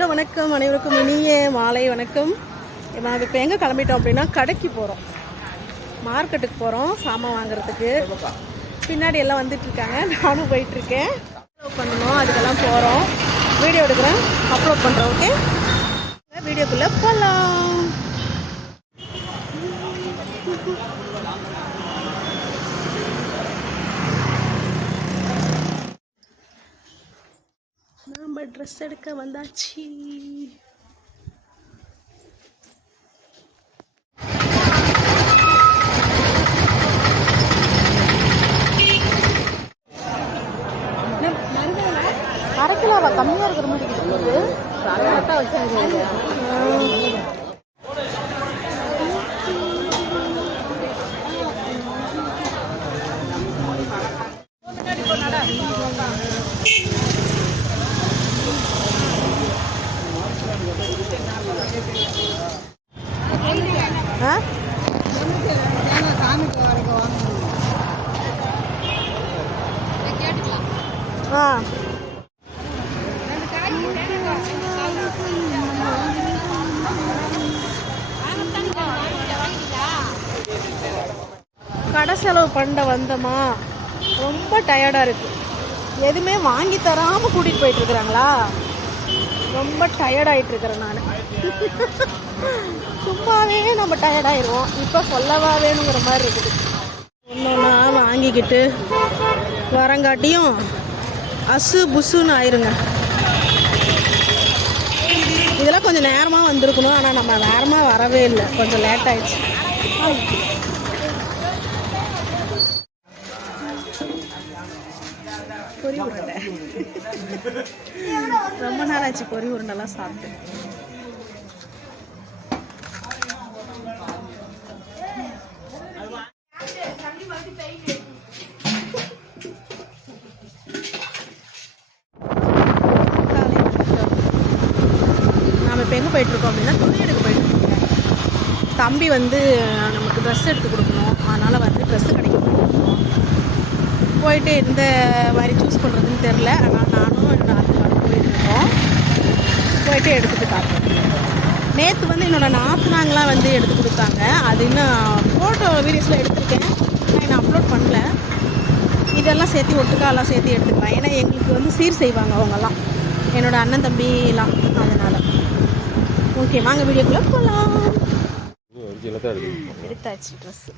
Hello வணக்கம், அனைவருக்கும் இனிய மாலை வணக்கம். நாங்கள் இப்போ எங்கே கிளம்பிட்டோம் அப்படின்னா கடைக்கு போகிறோம், மார்க்கெட்டுக்கு போகிறோம் சாமான் வாங்குறதுக்கு. பின்னாடி எல்லாம் வந்துட்டுருக்காங்க, நானும் போயிட்டுருக்கேன். அப்லோட் பண்ணணும், அதுக்கெல்லாம் போகிறோம். வீடியோ எடுக்கிறேன், அப்லோட் பண்ணுறோம். ஓகே, வீடியோக்குள்ளே போகலாம். நம்ம ட்ரெஸ் எடுக்க வந்தாச்சு. அரை கிலோவா? கம்மியாக இருக்கிற மாதிரி இருக்குது. கடை செலவு பண்ண வந்தோமா, ரொம்ப டயர்டாக இருக்குது. எதுவுமே வாங்கி தராமல் கூட்டிகிட்டு போயிட்டுருக்குறாங்களா, ரொம்ப டயர்டாகிட்டு இருக்கிறேன் நான். சும்மாவே நம்ம டயர்டாயிடுவோம், இப்போ சொல்லவா வேணுங்கிற மாதிரி இருக்குது. ஒன்றா வாங்கிக்கிட்டு வரங்காட்டியும் அசு புசுன்னு ஆயிருங்க. இதெல்லாம் கொஞ்சம் நேரமாக வந்திருக்கணும், ஆனால் நம்ம நேரமாக வரவே இல்லை, கொஞ்சம் லேட் ஆயிடுச்சு. பொரி உருண்டை ரொம்ப நேரம் ஆச்சு, பொரி உருண்டெல்லாம் சாப்பிட்டு. நாம் இப்போ எங்கே போயிட்டுருக்கோம் அப்படின்னா துணி எடுக்க போயிட்டுருக்கோம். தம்பி வந்து நமக்கு ட்ரெஸ் எடுத்து கொடுக்கணும், அதனால் வந்து ட்ரெஸ்ஸு கடைக்கு போயிட்டுருக்கோம். போயிட்டு எந்த மாதிரி சூஸ் பண்ணுறதுன்னு தெரில, ஆனால் நானும் நாத்தனாரும் போயிட்டுருக்கோம். போயிட்டு எடுத்துகிட்டு காட்டுறோம். நேற்று வந்து என்னோடய நாத்தனாங்களாம் வந்து எடுத்து கொடுத்தாங்க, அது இன்னும் ஃபோட்டோ வீடியோஸில் எடுத்திருக்கேன், நான் இன்னும் அப்லோட் பண்ணல. இதெல்லாம் சேர்த்து ஒட்டுக்காலாம் சேர்த்து எடுத்துக்கலாம், ஏன்னா எங்களுக்கு வந்து சீர் செய்வாங்க அவங்கெல்லாம், என்னோடய அண்ணன் தம்பிலாம். அதனால் ஓகே, வாங்க வீடியோக்குள்ளே போகலாம். எடுத்தாச்சு ட்ரெஸ்ஸு.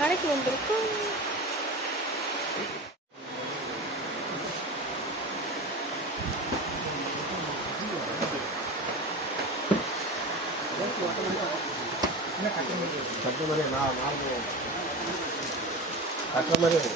கடைக்கு வந்திருக்கோம். கட்டுற மாதிரி